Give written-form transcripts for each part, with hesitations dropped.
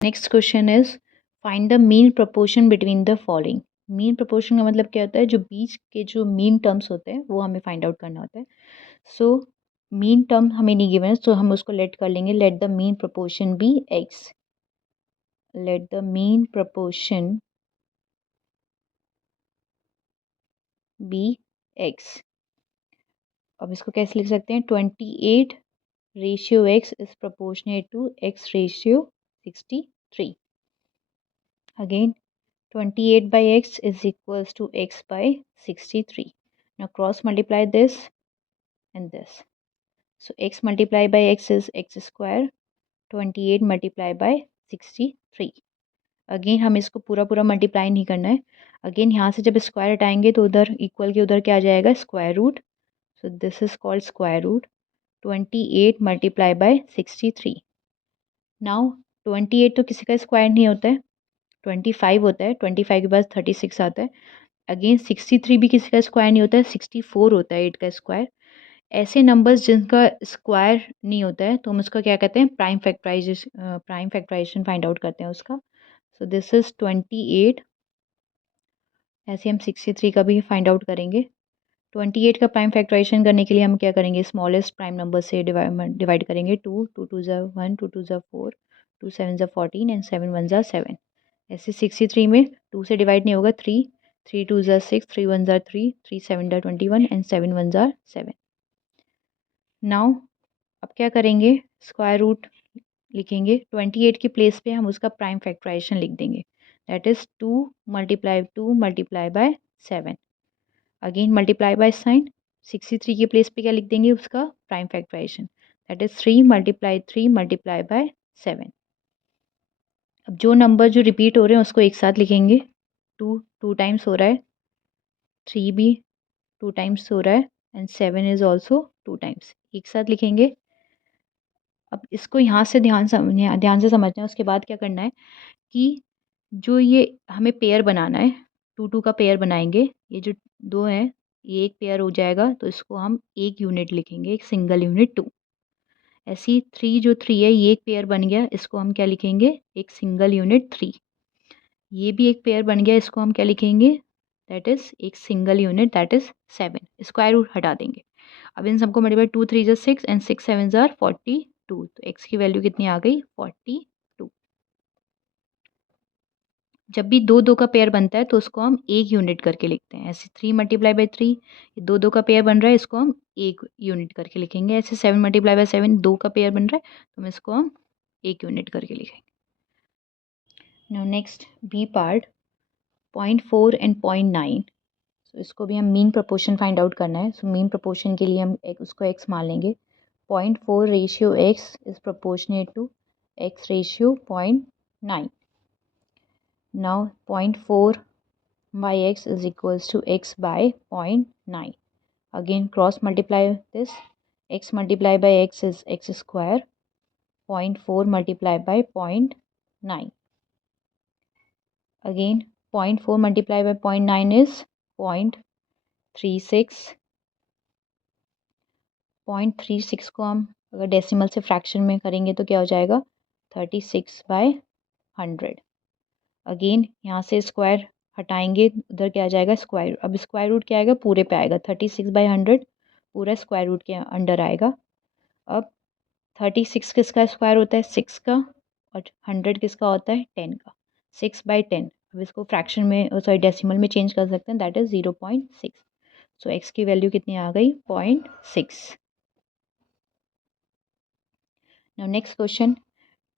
Next question is find the mean proportion between the following. Mean proportion का मतलब क्या होता है, जो बीच के जो मीन टर्म्स होते हैं वो हमें फाइंड आउट करना होता है। सो मीन टर्म हमें नहीं गिवन है, सो हम उसको लेट कर लेंगे, let the mean proportion be X. Let the mean proportion be X. अब इसको कैसे लिख सकते हैं, 28 ratio X is proportionate to X ratio 63। Again, 28 by x is equals to x by 63. Now cross multiply this and this. So x multiplied by x is x square, 28 multiplied by 63. Again हम इसको पूरा पूरा multiply नहीं करना है। Again यहाँ से जब स्क्वायर हटाएंगे तो उधर इक्वल के उधर क्या आ जाएगा, square root. So this is called square root 28 multiply by 63। Now 28 तो किसी का स्क्वायर नहीं होता है, 25 होता है, 25 के बाद 36 आता है। अगेन 63 भी किसी का स्क्वायर नहीं होता है, 64 होता है 8 का स्क्वायर। ऐसे नंबर्स जिनका स्क्वायर नहीं होता है तो हम उसका क्या कहते हैं, प्राइम फैक्टराइजेशन फाइंड आउट करते हैं उसका। सो दिस इज 28। ऐसे हम 63 का भी फाइंड आउट करेंगे। 28 का प्राइम फैक्टराइजेशन करने के लिए हम क्या करेंगे, स्मॉलेस्ट प्राइम नंबर से डिवाइड करेंगे। 2 2 2 ज़ा 1, 2 2 ज़ा 4, 2 7 ज़ा 14 एंड 7 1 ज़ा 7। ऐसे 63 में 2 से डिवाइड नहीं होगा, 3 3 2 ज़ा 6, 3 1 ज़ा 3, 3 7 ज़ा 21 एंड 7 1 ज़ा 7। नाउ अब क्या करेंगे, स्क्वायर रूट लिखेंगे। 28 की प्लेस पे हम उसका प्राइम फैक्टराइजेशन लिख देंगे, that is 2 multiply by 7। Again multiply by sign, 63 की प्लेस पे क्या लिख देंगे, उसका prime factorization, that is 3 multiply by 7। अब जो नंबर जो रिपीट हो रहे हैं उसको एक साथ लिखेंगे। 2 टाइम्स हो रहा है, 3 भी 2 टाइम्स हो रहा है एंड 7 इज़ ऑल्सो 2 टाइम्स, एक साथ लिखेंगे। अब इसको यहाँ से ध्यान से समझना है। उसके बाद क्या करना है कि जो ये हमें पेयर बनाना है, 2 2 का पेयर बनाएंगे। ये जो 2 है ये एक पेयर हो जाएगा तो इसको हम एक यूनिट लिखेंगे, एक सिंगल यूनिट 2। ऐसी 3 जो 3 है ये एक पेयर बन गया, इसको हम क्या लिखेंगे, एक सिंगल यूनिट 3। ये भी एक पेयर बन गया, इसको हम क्या लिखेंगे, दैट इज़ एक single unit, that is 7। Square root हटा देंगे। अब इन सबको मल्टीप्लाई, 2 3 ज़ा 6 एंड 6 7 ज़ा 42। तो एक्स की वैल्यू कितनी आ गई, 42। जब भी 2 2 का पेयर बनता है तो उसको हम एक यूनिट करके लिखते हैं। ऐसे 3 मल्टीप्लाई बाय 3, 2 2 का पेयर बन रहा है, इसको हम एक यूनिट करके लिखेंगे। ऐसे 7 मल्टीप्लाई बाय 7, 2 का पेयर बन रहा है तो हम इसको हम एक यूनिट करके लिखेंगे। Now next B part, 0.4 and 0.9। So इसको भी हम मीन प्रोपोर्शन फाइंड आउट करना है। सो मीन प्रोपोर्शन के लिए हम उसको एक्स मान लेंगे। 0.4 ratio X is proportionate to X ratio 0.9। Now 0.4 by x is equals to x by 0.9. Again cross multiply this, x multiplied by x is x square, 0.4 multiplied by 0.9. Again 0.4 multiplied by 0.9 is 0.36। 0.36 को हम अगर decimal से fraction में करेंगे तो क्या हो जाएगा, 36/100। अगेन यहाँ से स्क्वायर हटाएंगे, उधर क्या आ जाएगा, स्क्वायर। अब स्क्वायर रूट क्या आएगा, पूरे पे आएगा, 36/100 पूरा स्क्वायर रूट के अंडर आएगा। अब 36 किसका स्क्वायर होता है, 6 का, और 100 किसका होता है, 10 का, 6/10। अब इसको फ्रैक्शन में, सॉरी डेसिमल में चेंज कर सकते हैं, दैट इज़ 0.6। सो एक्स की वैल्यू कितनी आ गई, 0.6। नाउ नेक्स्ट क्वेश्चन,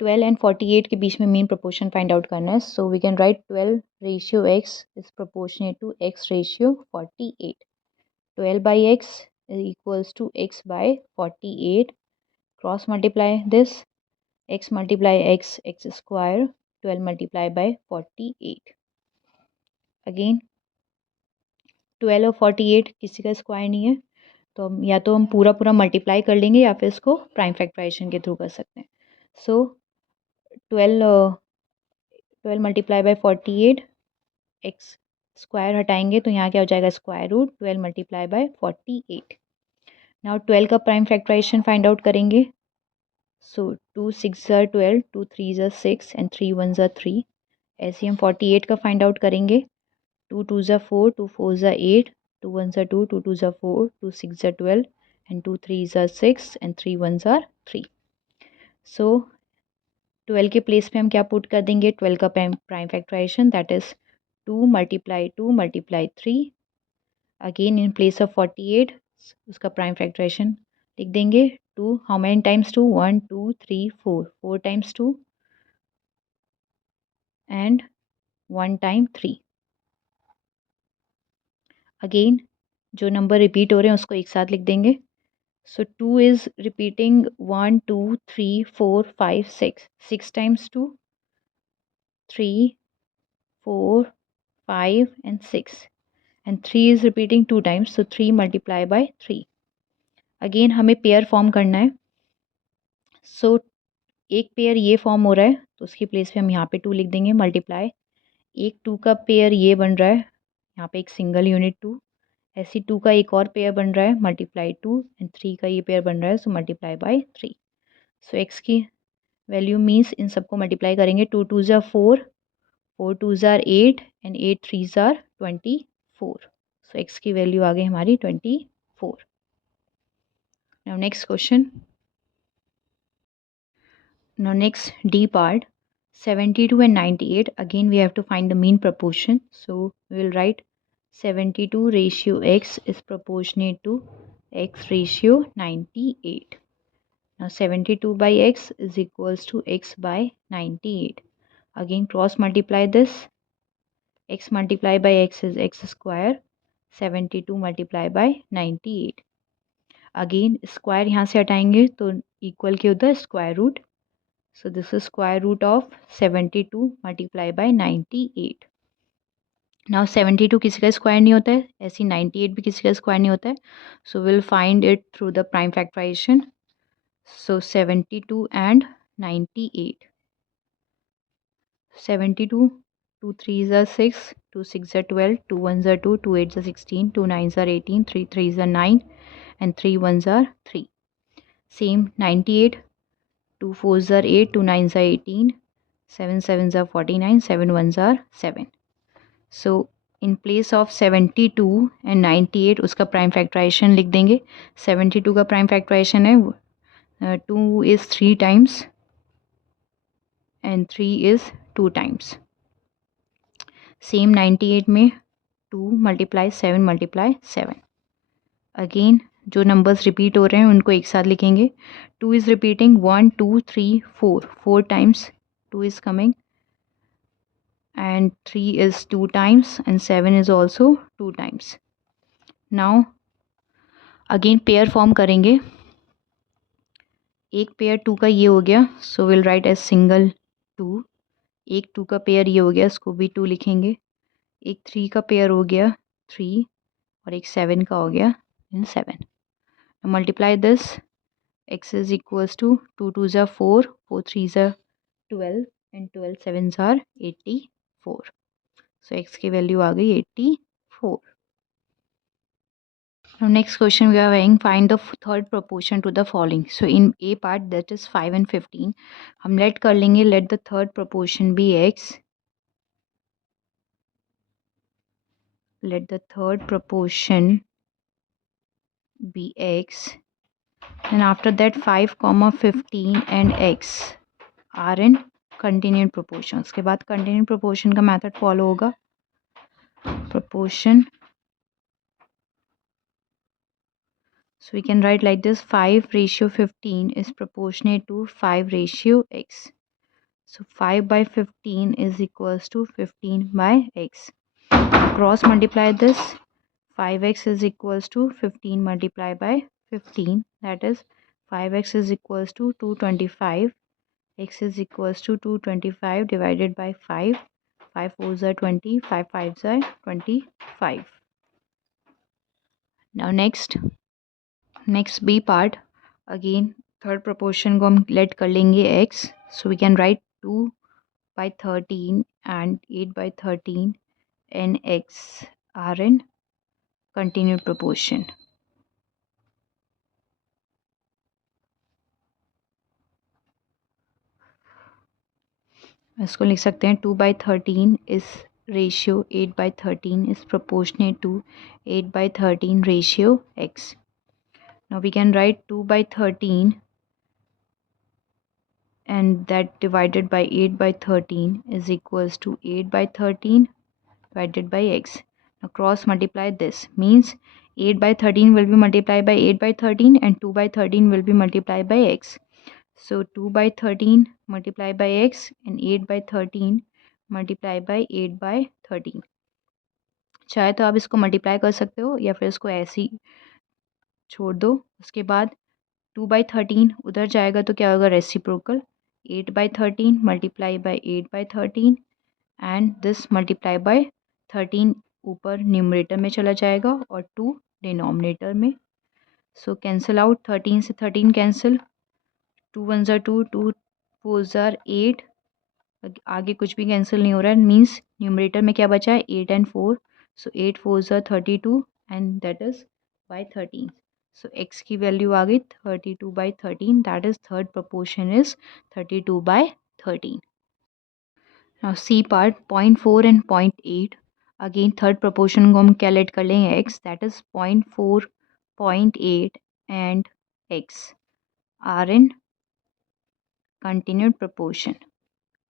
12 एंड 48 के बीच में मीन प्रोपोर्शन फाइंड आउट करना है। So we can write 12 ratio X is proportionate to X ratio 48। 12 by X equals to X by 48। Cross multiply this, X multiply X, X square, 12 multiply by 48। Again 12 और 48 किसी का square नहीं है, तो हम या तो हम पूरा पूरा मल्टीप्लाई कर लेंगे या फिर इसको प्राइम फैक्टराइजेशन के थ्रू कर सकते हैं। So 12 multiply by 48, X square हटाएंगे तो यहाँ क्या हो जाएगा, square root 12 multiply by 48। Now 12 का प्राइम फैक्टराइजेशन फाइंड आउट करेंगे। So 2 6 12, 2 3 6 and 3 1 3। ऐसे हम 48 का फाइंड आउट करेंगे। 2 2 4, 2 4 8, 2 1 2, 2 2 4, 2 6 12 and 2 3 6 and 3 1 3। सो 12 के प्लेस पे हम क्या पुट कर देंगे? 12 का prime factorization, that is 2 multiply 2 multiply 3। Again in place of 48 उसका प्राइम फैक्टराइजेशन लिख देंगे। 2 how many times 2? 1 2 3 4, 4 times 2 and 1 time 3। Again जो नंबर रिपीट हो रहे हैं उसको एक साथ लिख देंगे। So 2 is repeating 1 2 3 4 5 6, 6 times 2 3 4 5 and 6 and 3 is repeating 2 times, so 3 multiply by 3। Again हमें पेयर फॉर्म करना है। सो एक पेयर ये फॉर्म हो रहा है तो उसकी प्लेस पे हम यहाँ पे 2 लिख देंगे मल्टीप्लाई। एक 2 का पेयर ये बन रहा है, यहाँ पे एक सिंगल यूनिट 2। ऐसी 2 का एक और पेयर बन रहा है मल्टीप्लाई 2 एंड 3 का ये पेयर बन रहा है so multiply by 3। So x की वैल्यू मीन्स इन सबको मल्टीप्लाई करेंगे। 2 2 4, 4 2 8 एंड 8 3 24। सो एक्स की वैल्यू आ गई हमारी 24। Now next question. Now next D part, 72 and 98. Again we have to find the mean proportion. So we will write 72 ratio x is proportionate to x ratio 98. Now 72 by x is equals to x by 98. Again cross multiply this. X multiplied by x is x square. 72 multiplied by 98. Again square यहाँ से हटाएंगे तो equal के उधर square root. So this is square root of 72 multiplied by 98. Now 72 किसी का square नहीं होता है, ऐसी 98 भी किसी का स्क्वायर नहीं होता है. So we'll find it through the prime factorization. So 72 and 98. 72, 2 3s are 6, 2 6s are 12, 2 1s are 2, 2 8s are 16, 2 9s are 18, 3 3s are 9 and 3 1s are 3. Same 98. 2 4s are 8, 2 9s are 18, 7 7s are 49, 7 1s are 7. So in place of 72 and 98 उसका prime factorization लिख देंगे। 72 का prime factorisation है 2 is 3 times and 3 is 2 times. Same 98 में 2 multiply 7 multiply 7. Again जो numbers repeat हो रहे हैं उनको एक साथ लिखेंगे। 2 is repeating 1 2 3 4, 4 times 2 is coming and 3 is 2 times and 7 is also 2 times. Now again pair form करेंगे। एक पेयर 2 का ये हो गया so will write as single 2। एक 2 का पेयर ये हो गया इसको भी 2 लिखेंगे। एक 3 का पेयर हो गया 3 और एक 7 का हो गया 7। Multiply this x is equals to 2 2s are 4, 4 3s are 12 and 12 7s are 84. So x की वैल्यू आ गई 84. Now next question we are having find the third proportion to the following. So in A part that is 5 and 15 हम let कर लेंगे let the third proportion be x. Let the third proportion be x. And after that 5 comma 15 and x are in continued proportion. उसके बाद continued proportion का method follow होगा। Proportion. So we can write like this 5 ratio 15 is proportionate to 5 ratio x. So 5 by 15 is equals to 15 by x. Cross multiply this. 5x is equals to 15 multiplied by 15. That is 5x is equals to 225. X is equals to 225 divided by 5. 5 4s are 20. 5 5s are 25. Now next B part. Again third proportion को हम let कर लेंगे x. So we can write 2 by 13 and 8 by 13 and x are in continued proportion. इसको लिख सकते हैं 2/13 इस ratio 8/13 is proportionate to 8/13 ratio x. Now we can write 2/13 and that divided by 8/13 is equals to 8/13 divided by x. Now cross multiply this, means 8/13 will be multiplied by 8/13 and 2/13 will be multiplied by x. So 2/13 multiplied by x and 8/13 multiplied by 8/13. चाहे तो आप इसको multiply कर सकते हो या फिर इसको ऐसे ही छोड़ दो. उसके बाद 2/13 उधर जाएगा तो क्या होगा, reciprocal. 8/13 multiply by 8/13 and this multiply by 13 ऊपर न्यूमरेटर में चला जाएगा और 2 डिनोमिनेटर में. सो कैंसिल आउट, 13 से 13 कैंसिल, 2 1 ज़ार 2, 2 4 ज़ार 8, आगे कुछ भी कैंसिल नहीं हो रहा है. मीन्स न्यूमरेटर में क्या बचा है, 8 and 4. सो 8 4 ज़ार 32 and that is by 13. So x की वैल्यू आ गई 32/13. That is third proportion is 32/13. Now C part 0.4 and 0.8. Again third proportion को हम कैलकुलेट कर लेंगे x, that is 0.4 0.8 and x are in continued proportion.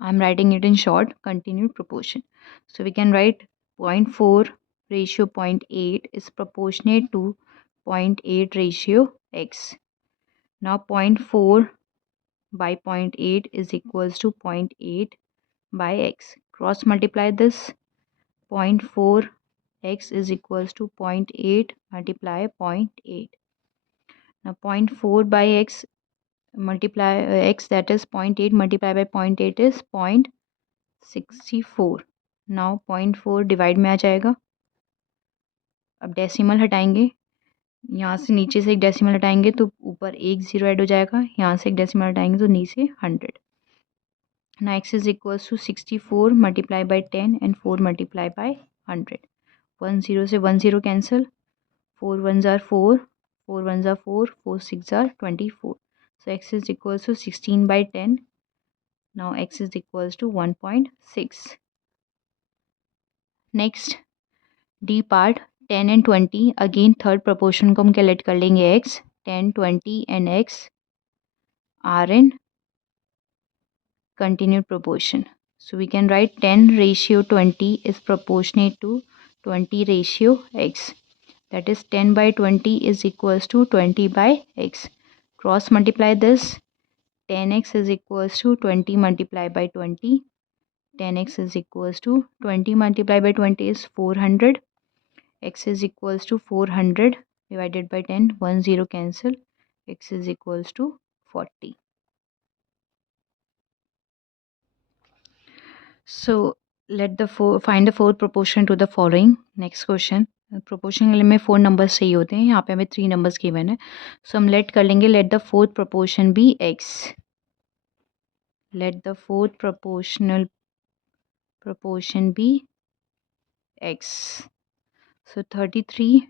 I'm writing it in short, continued proportion. So we can write 0.4 ratio 0.8 is proportionate to 0.8 ratio x. Now 0.4 by 0.8 is equals to 0.8 by x. Cross multiply this. 0.4 x is equals to 0.8 multiply 0.8. Now 0.4 by x multiply x, that is 0.8 multiplied by 0.8 is 0.64. Now 0.4 divide में आ जाएगा. अब decimal हटाएंगे, यहाँ से नीचे से एक decimal हटाएंगे तो ऊपर एक ज़ीरो ऐड हो जाएगा, यहाँ से एक डेसिमल हटाएंगे तो नीचे 100. Now x is equals to 64 multiplied by 10 and 4 multiplied by 100. 1 0 से 1 0 cancel, 4 1 tsar 4, 4 1 tsar 4, 4 6 tsar 24. So x is equals to 16 by 10. Now x is equals to 1.6. Next D part 10 and 20. Again third proportion को हम calculate कर लेंगे x. 10 20 and x are in continued proportion. So we can write 10 ratio 20 is proportionate to 20 ratio x. That is 10 by 20 is equals to 20 by x. Cross multiply this. 10x is equals to 20 multiplied by 20. 10x is equals to 20 multiplied by 20 is 400. X is equals to 400 divided by 10. 1 0 cancel. X is equals to 40. So let the find the fourth proportion to the following. Next question. Proportion के लिए में 4 numbers चाहिए होते हैं, यहाँ पे हमें 3 numbers given है. सो हम लेट कर लेंगे, let the fourth proportion be x. Let the fourth proportion be x. So 33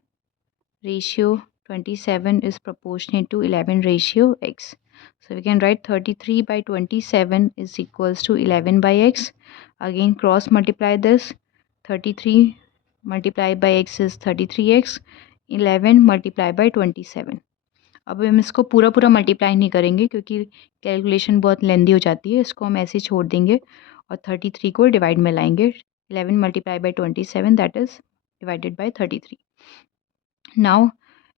ratio 27 is proportionate to 11 ratio x. So we can write 33 by 27 is equals to 11 by x. Again cross multiply this. 33 multiplied by x is 33x. 11 multiplied by 27. अब हम इसको पूरा पूरा multiply नहीं करेंगे क्योंकि calculation बहुत लेंदी हो जाती है, इसको हम ऐसे ही छोड़ देंगे और 33 को डिवाइड में लाएंगे. 11 multiplied by 27 that is divided by 33. Now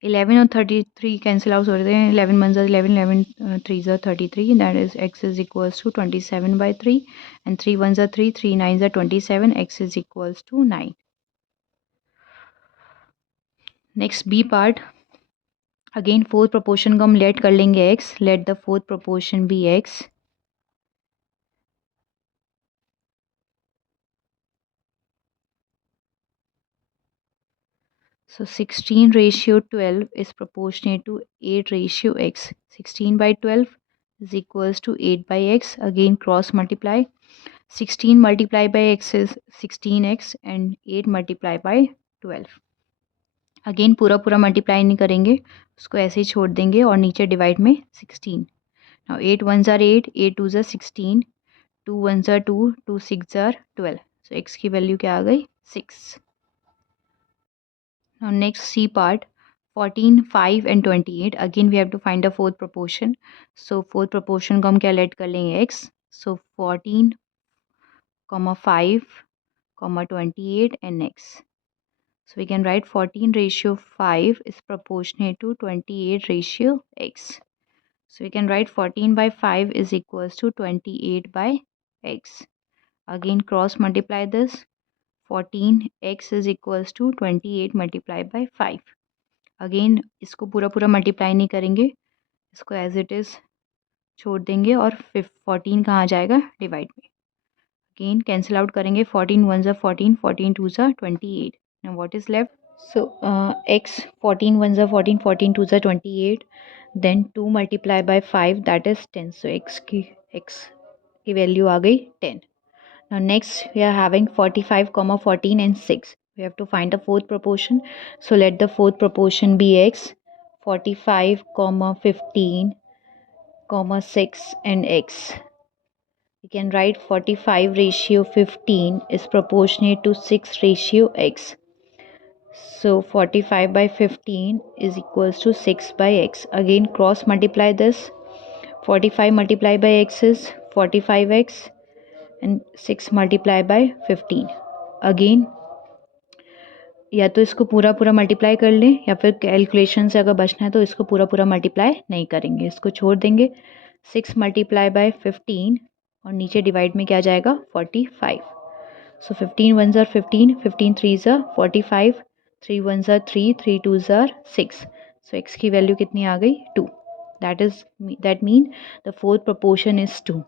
11 और 33 कैंसिल आउट हो रहे हैं. 11 1 ज़ार 11, 11 3 ज़ार 33. That is x is equals to 27 by 3 and 3 1 ज़ार 3, 3 9 ज़ार 27. x is equals to 9. Next B part. Again fourth proportion को हम लेट कर लेंगे x. Let the fourth proportion be x. So 16 ratio 12 is proportionate to 8 ratio x. 16 by 12 is equals to 8 by x. Again cross multiply. 16 multiplied by x is 16x and 8 multiplied by 12. Again पूरा पूरा multiply नहीं करेंगे, उसको ऐसे ही छोड़ देंगे और नीचे डिवाइड में 16. Now 8 1 tsar 8, 8 2 tsar 16, 2 1s are 2, 2 6 are 12. So x की वैल्यू क्या आ गई 6. Now next C part, 14, 5 and 28. Again we have to find the fourth proportion. So fourth proportion को हम क्या let कर लेंगे x. So 14, 5, 28 and x. So we can write 14 ratio 5 is proportionate to 28 ratio x. So we can write 14 by 5 is equals to 28 by x. Again cross multiply this. 14x is equals to 28 multiplied by 5. Again इसको पूरा पूरा multiply नहीं करेंगे, इसको as it is छोड़ देंगे और 14 कहाँ जाएगा डिवाइड में. अगेन कैंसिल आउट करेंगे. 14 1 ज़ा 14, 14 2 ज़ा 28. Now what is left? So x 14 1 ज़ा 14, 14 2 ज़ा 28. Then 2 multiply by 5 that is 10. So x की वैल्यू आ गई 10. Now next we are having 45, 14 and 6. We have to find the fourth proportion. So let the fourth proportion be x. 45, 15, 6 and x. We can write 45 ratio 15 is proportionate to 6 ratio x. So 45 by 15 is equals to 6 by x. Again cross multiply this. 45 multiplied by x is 45x. And 6 multiply by 15. Again या तो इसको पूरा पूरा multiply कर लें या फिर calculation से अगर बचना है तो इसको पूरा पूरा मल्टीप्लाई नहीं करेंगे, इसको छोड़ देंगे. 6 मल्टीप्लाई बाय 15 और नीचे डिवाइड में क्या जाएगा 45. सो 15 1 ज़ार 15, 15 3 ज़ार 45, 3 1 ज़ार 3, 3 2 ज़ार 6. सो x की वैल्यू कितनी आ गई 2. That mean the fourth proportion is 2.